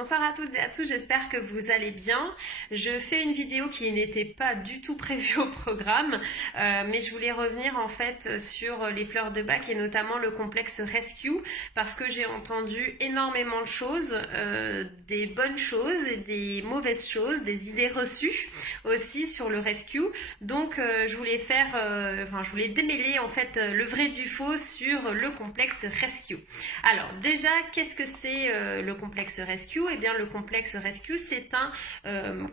Bonsoir à toutes et à tous, j'espère que vous allez bien. Je fais une vidéo qui n'était pas du tout prévue au programme, mais je voulais revenir en fait sur les fleurs de bac et notamment le complexe Rescue parce que j'ai entendu énormément de choses, des bonnes choses et des mauvaises choses, des idées reçues aussi sur le Rescue. Donc je voulais je voulais démêler en fait le vrai du faux sur le complexe Rescue. Alors déjà, qu'est-ce que c'est le complexe Rescue? Eh bien, le complexe Rescue, c'est un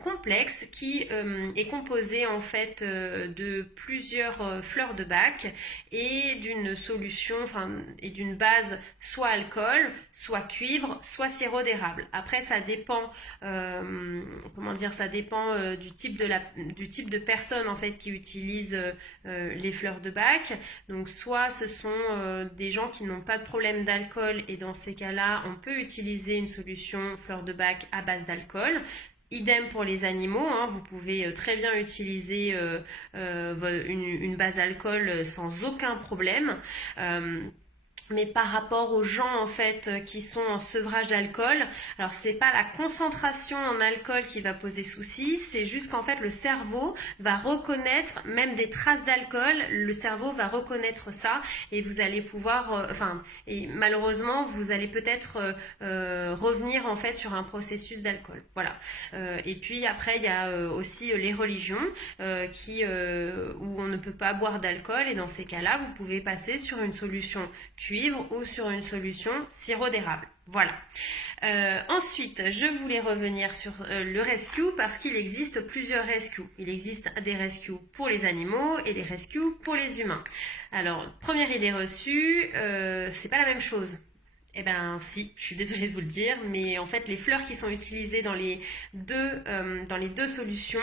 complexe qui est composé en fait de plusieurs fleurs de bac et d'une solution, et d'une base soit alcool, soit cuivre, soit sirop d'érable. Après, ça dépend, ça dépend du type de personne en fait qui utilise les fleurs de bac. Donc, soit ce sont des gens qui n'ont pas de problème d'alcool et dans ces cas-là, on peut utiliser une solution fleur de bac à base d'alcool. Idem pour les animaux, hein, vous pouvez très bien utiliser une base alcool sans aucun problème. Mais par rapport aux gens en fait qui sont en sevrage d'alcool, alors c'est pas la concentration en alcool qui va poser souci, c'est juste qu'en fait le cerveau va reconnaître même des traces d'alcool, le cerveau va reconnaître ça et vous allez pouvoir, et malheureusement vous allez peut-être revenir en fait sur un processus d'alcool. Voilà. Et puis après il y a aussi les religions où on ne peut pas boire d'alcool et dans ces cas-là vous pouvez passer sur une solution cuivre ou sur une solution sirop d'érable. Voilà. Ensuite, je voulais revenir sur le rescue parce qu'il existe plusieurs rescues. Il existe des rescues pour les animaux et des rescues pour les humains. Alors, première idée reçue, c'est pas la même chose. Eh ben si, je suis désolée de vous le dire, mais en fait les fleurs qui sont utilisées dans les deux solutions,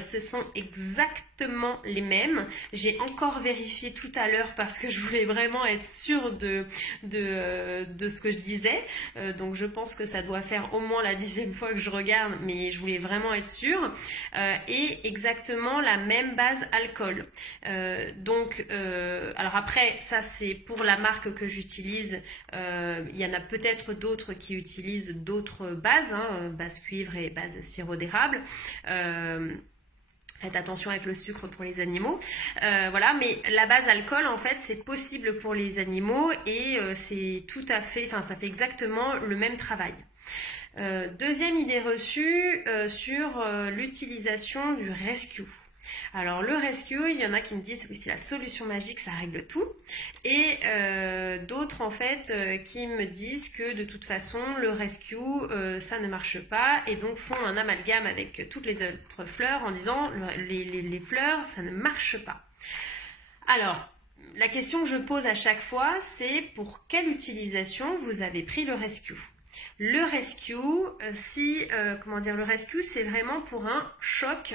ce sont exactement les mêmes. J'ai encore vérifié tout à l'heure parce que je voulais vraiment être sûre de ce que je disais. Donc je pense que ça doit faire au moins la 10e fois que je regarde, mais je voulais vraiment être sûre. Et exactement la même base alcool. Alors après, ça c'est pour la marque que j'utilise. Il y en a peut-être d'autres qui utilisent d'autres bases, base cuivre et base sirop d'érable. Faites attention avec le sucre pour les animaux. Voilà, mais la base alcool, en fait, c'est possible pour les animaux et c'est tout à fait, ça fait exactement le même travail. Deuxième idée reçue sur l'utilisation du rescue. Alors le rescue, il y en a qui me disent oui c'est la solution magique, ça règle tout, et d'autres en fait qui me disent que de toute façon le rescue ça ne marche pas et donc font un amalgame avec toutes les autres fleurs en disant les fleurs ça ne marche pas. Alors la question que je pose à chaque fois c'est pour quelle utilisation vous avez pris le rescue. Le rescue, le rescue, c'est vraiment pour un choc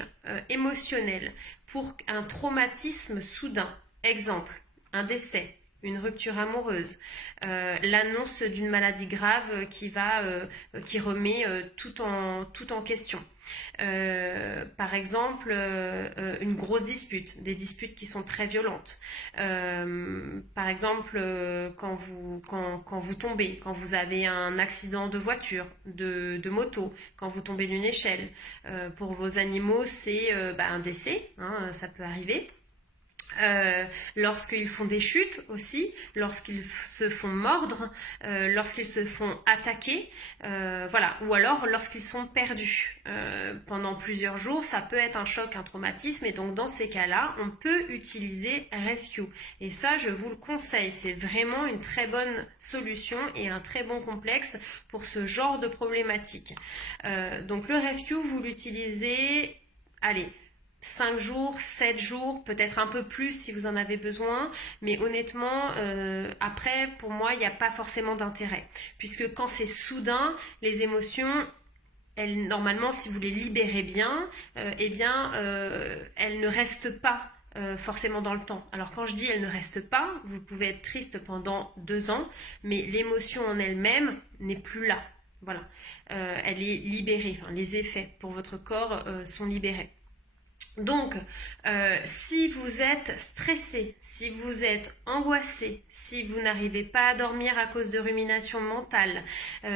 émotionnel, pour un traumatisme soudain. Exemple, un décès, une rupture amoureuse, l'annonce d'une maladie grave qui remet tout en question. Par exemple, une grosse dispute, des disputes qui sont très violentes. Par exemple, quand vous tombez, quand vous avez un accident de voiture, de moto, quand vous tombez d'une échelle. Pour vos animaux, c'est un décès, ça peut arriver. Lorsqu'ils font des chutes aussi, lorsqu'ils se font mordre, lorsqu'ils se font attaquer, ou alors lorsqu'ils sont perdus pendant plusieurs jours, ça peut être un choc, un traumatisme et donc dans ces cas-là, on peut utiliser Rescue et ça je vous le conseille, c'est vraiment une très bonne solution et un très bon complexe pour ce genre de problématique. Donc le Rescue, vous l'utilisez, 5 jours, 7 jours, peut-être un peu plus si vous en avez besoin, mais honnêtement, après, pour moi, il n'y a pas forcément d'intérêt. Puisque quand c'est soudain, les émotions, normalement, si vous les libérez bien, elles ne restent pas forcément dans le temps. Alors quand je dis elles ne restent pas, vous pouvez être triste pendant 2 ans, mais l'émotion en elle-même n'est plus là. Voilà. Elle est libérée, les effets pour votre corps sont libérés. Donc, si vous êtes stressé, si vous êtes angoissé, si vous n'arrivez pas à dormir à cause de rumination mentale,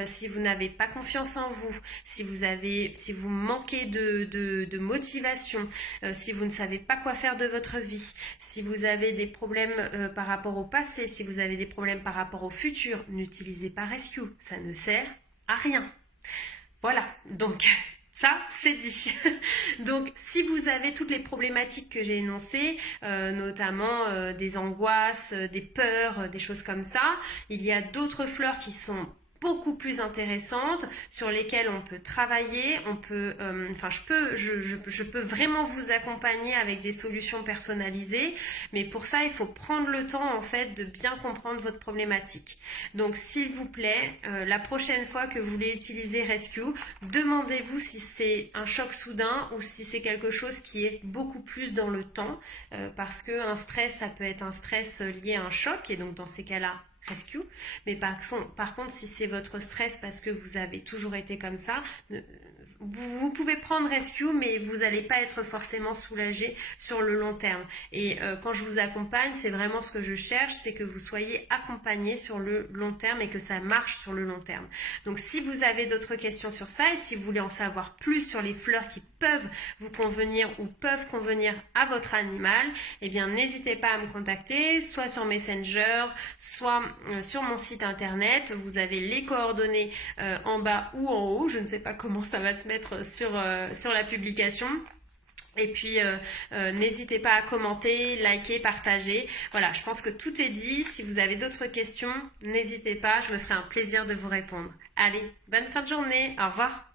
si vous n'avez pas confiance en vous, si vous manquez de motivation, si vous ne savez pas quoi faire de votre vie, si vous avez des problèmes par rapport au passé, si vous avez des problèmes par rapport au futur, n'utilisez pas Rescue, ça ne sert à rien. Voilà, donc ça c'est dit. Donc si vous avez toutes les problématiques que j'ai énoncées, notamment des angoisses, des peurs, des choses comme ça, il y a d'autres fleurs qui sont beaucoup plus intéressantes sur lesquelles on peut travailler, on peut, je peux vraiment vous accompagner avec des solutions personnalisées, mais pour ça il faut prendre le temps en fait de bien comprendre votre problématique. Donc s'il vous plaît, la prochaine fois que vous voulez utiliser Rescue, demandez-vous si c'est un choc soudain ou si c'est quelque chose qui est beaucoup plus dans le temps, parce que un stress, ça peut être un stress lié à un choc, et donc dans ces cas-là, Rescue. Mais par contre, si c'est votre stress parce que vous avez toujours été comme ça, vous pouvez prendre Rescue, mais vous n'allez pas être forcément soulagé sur le long terme. Et quand je vous accompagne, c'est vraiment ce que je cherche, c'est que vous soyez accompagné sur le long terme et que ça marche sur le long terme. Donc si vous avez d'autres questions sur ça et si vous voulez en savoir plus sur les fleurs qui peuvent vous convenir ou peuvent convenir à votre animal, eh bien n'hésitez pas à me contacter, soit sur Messenger, soit sur mon site internet. Vous avez les coordonnées en bas ou en haut, je ne sais pas comment ça va se mettre sur la publication. Et puis n'hésitez pas à commenter, liker, partager. Voilà, je pense que tout est dit. Si vous avez d'autres questions, n'hésitez pas, je me ferai un plaisir de vous répondre. Allez, bonne fin de journée, au revoir.